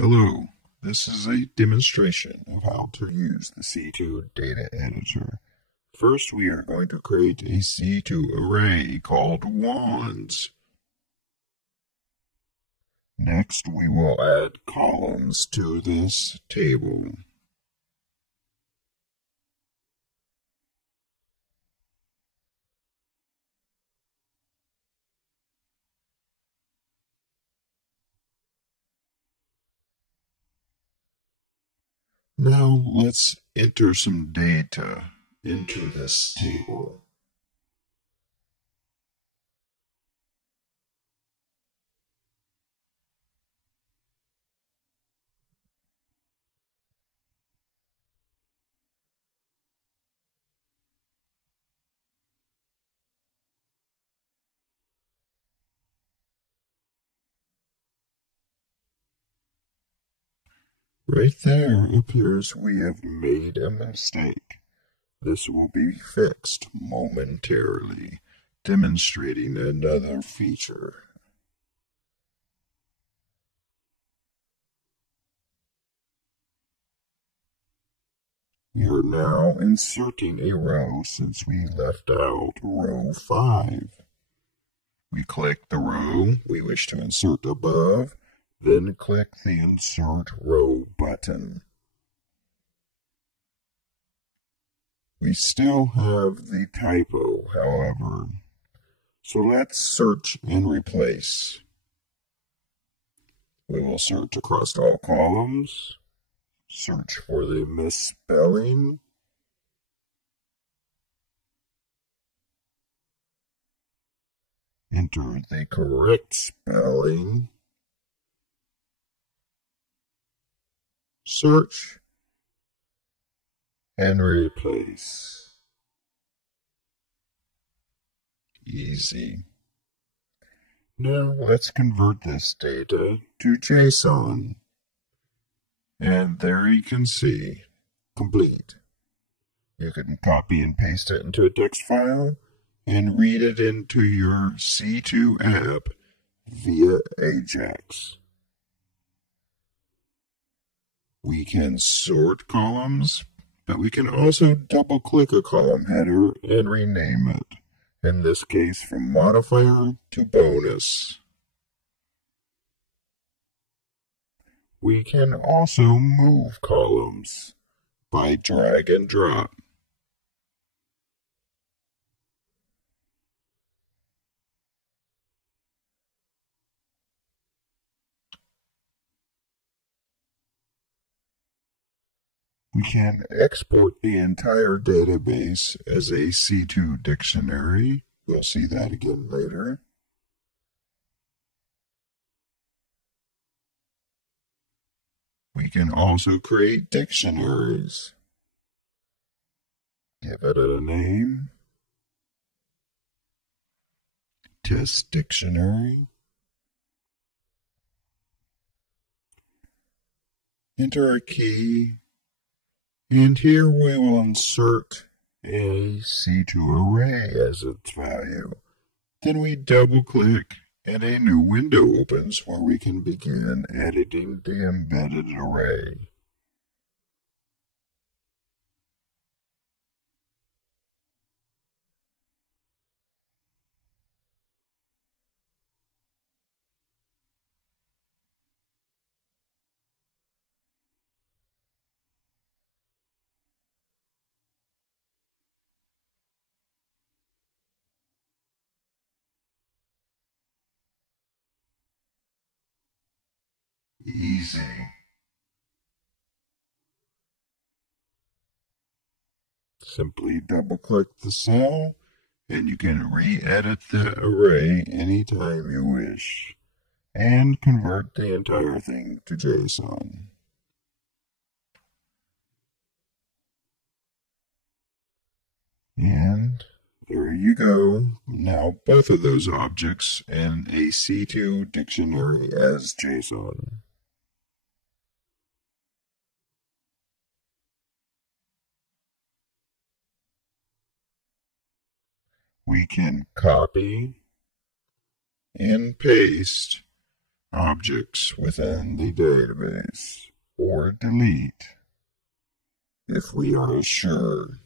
Hello, this is a demonstration of how to use the C2 data editor. First, we are going to create a C2 array called wands. Next, we will add columns to this table. Now, let's enter some data into this table. Right there appears we have made a mistake. This will be fixed momentarily, demonstrating another feature. We are now inserting a row since we left out row 5. We click the row we wish to insert above, then click the Insert Row button. We still have the typo, however, so let's search and replace. We will search across all columns, search for the misspelling, enter the correct spelling, search, and replace. Easy. Now let's convert this data to JSON. And there you can see, complete. You can copy and paste it into a text file and read it into your C2 app via Ajax. We can sort columns, but we can also double-click a column header and rename it, in this case from modifier to bonus. We can also move columns by drag and drop. We can export the entire database as a C2 dictionary. We'll see that again later. We can also create dictionaries. Give it a name. Test dictionary. Enter a key. And here we will insert a C2 array as its value. Then we double click and a new window opens where we can begin editing the embedded array. Easy. Simply double-click the cell, and you can re-edit the array anytime you wish, and convert the entire thing to JSON. And there you go. Now both of those objects in a C2 dictionary as JSON. We can copy and paste objects within the database, or delete if we are sure.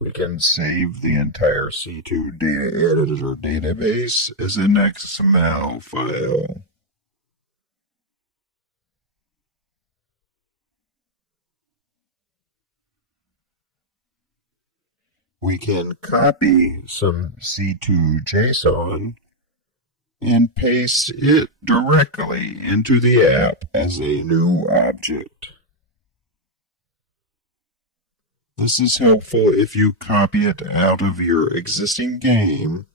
We can save the entire C2DataEditor database as an XML file. We can copy some C2JSON and paste it directly into the app as a new object. This is helpful if you copy it out of your existing game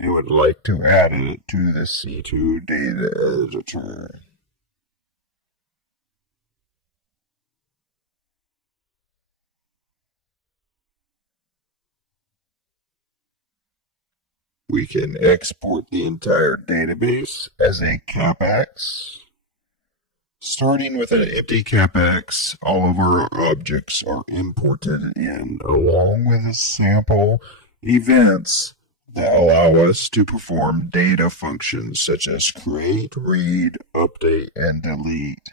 and would like to add it to the C2DataEditor. We can export the entire database as a CapEx. Starting with an empty CapEx, all of our objects are imported in along with sample events that allow us to perform data functions such as create, read, update, and delete.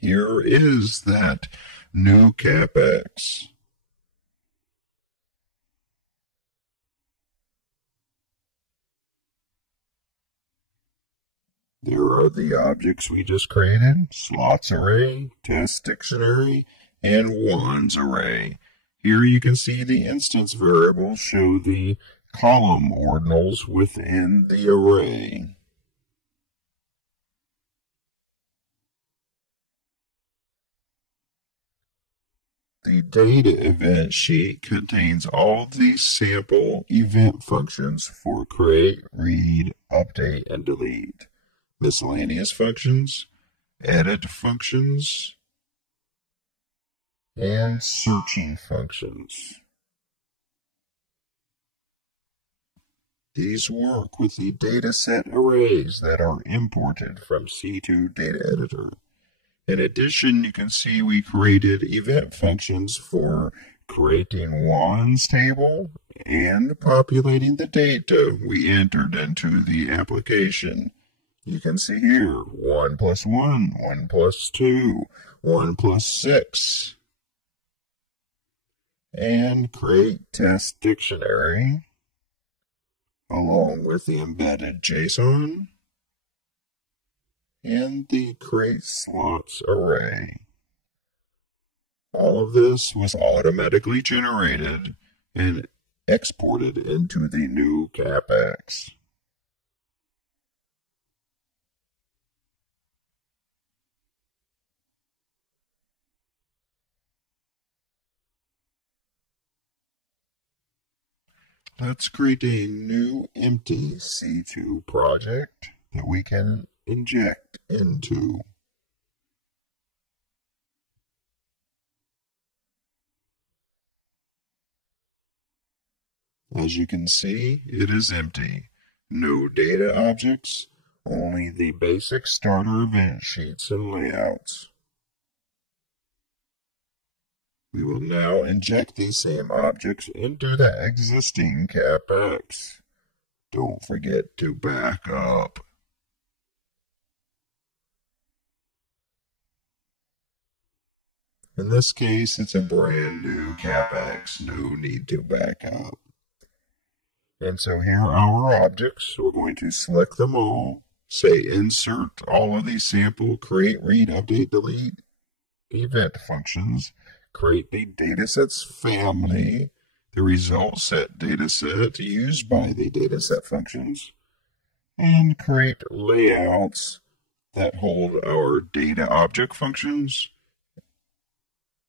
Here is that new CapEx. There are the objects we just created: slots array, test dictionary, and wands array. Here you can see the instance variables show the column ordinals within the array. The data event sheet contains all these sample event functions for create, read, update, and delete, miscellaneous functions, edit functions, and searching functions. These work with the dataset arrays that are imported from C2DataEditor. In addition, you can see we created event functions for creating wands table and populating the data we entered into the application. You can see here 1 plus 1, 1 plus 2, 1 plus 6. And create test dictionary along with the embedded JSON and the create slots array. All of this was automatically generated and exported into the new CapEx. Let's create a new empty C2 project that we can inject into. As you can see, it is empty. No data objects, only the basic starter event sheets and layouts. We will now inject these same objects into the existing CapEx. Don't forget to back up. In this case, it's a brand new CapEx, no need to back up. And so here are our objects. We're going to select them all, say insert all of these sample, create, read, update, delete event functions, create the datasets family, the result set dataset used by the dataset functions, and create layouts that hold our data object functions,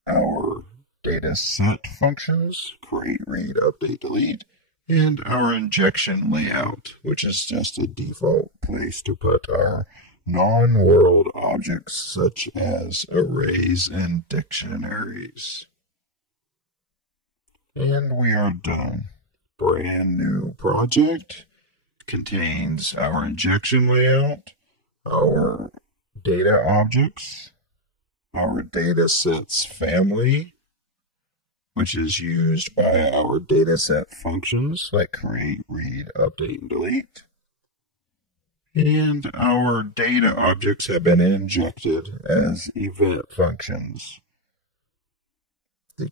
our dataset functions, create, read, update, delete, and our injection layout, which is just a default place to put our non-world objects such as arrays and dictionaries. And we are done. Brand new project contains our injection layout, our data objects, our datasets family, which is used by our dataset functions like create, read, update, and delete. And our data objects have been injected as event functions. The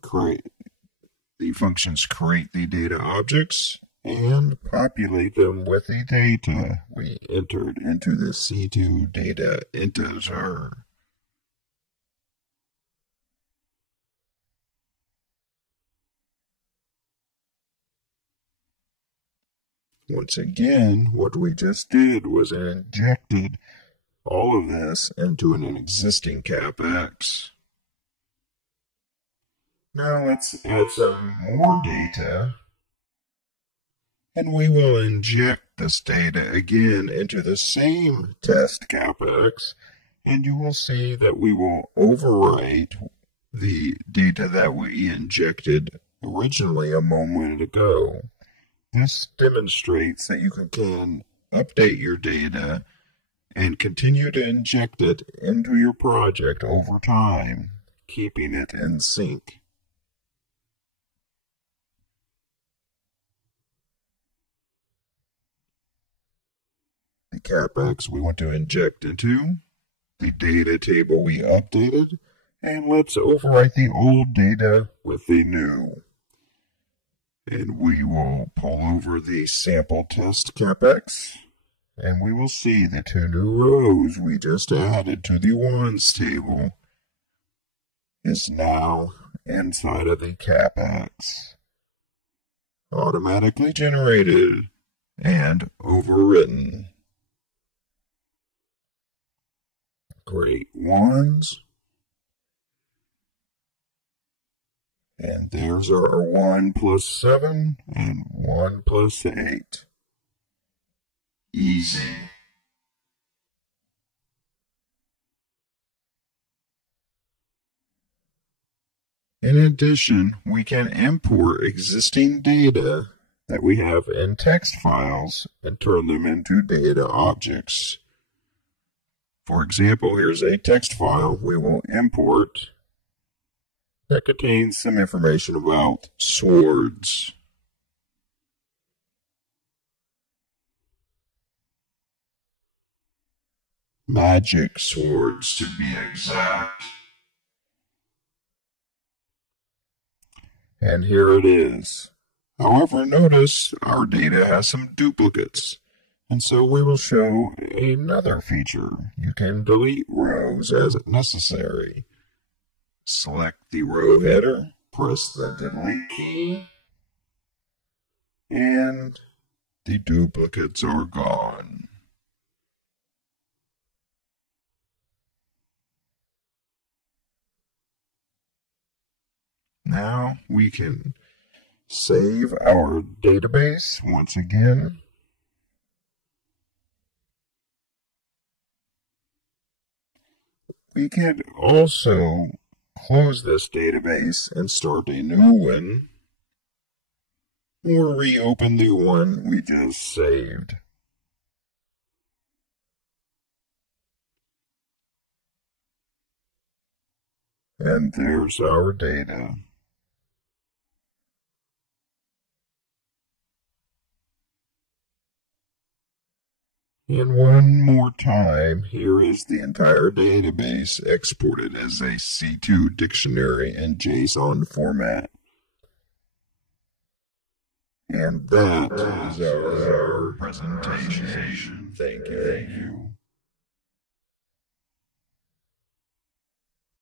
functions create the data objects and populate them with the data we entered into the C2DataEditor. Once again, what we just did was injected all of this into an existing CapEx. Now let's add some more data, and we will inject this data again into the same test CapEx, and you will see that we will overwrite the data that we injected originally a moment ago. This demonstrates that you can update your data and continue to inject it into your project over time, keeping it in sync. The CapEx we want to inject into, the data table we updated, and let's overwrite the old data with the new. And we will pull over the sample test CapEx, and we will see the two new rows we just added to the ones table is now inside of the CapEx, automatically generated and overwritten. Great ones. And there's our 1 plus 7 and 1 plus 8. Easy. In addition, we can import existing data that we have in text files and turn them into data objects. For example, here's a text file we will import that contains some information about swords. Magic swords, to be exact. And here it is. However, notice our data has some duplicates, and so we will show another feature. You can delete rows as necessary. Select the row header, press the delete key, and the duplicates are gone. Now we can save our database once again. We can also close this database and start a new one, or reopen the one we just saved. And there's our data. And one more time, here is the entire database exported as a C2 dictionary in JSON format. And that is our presentation. Thank you.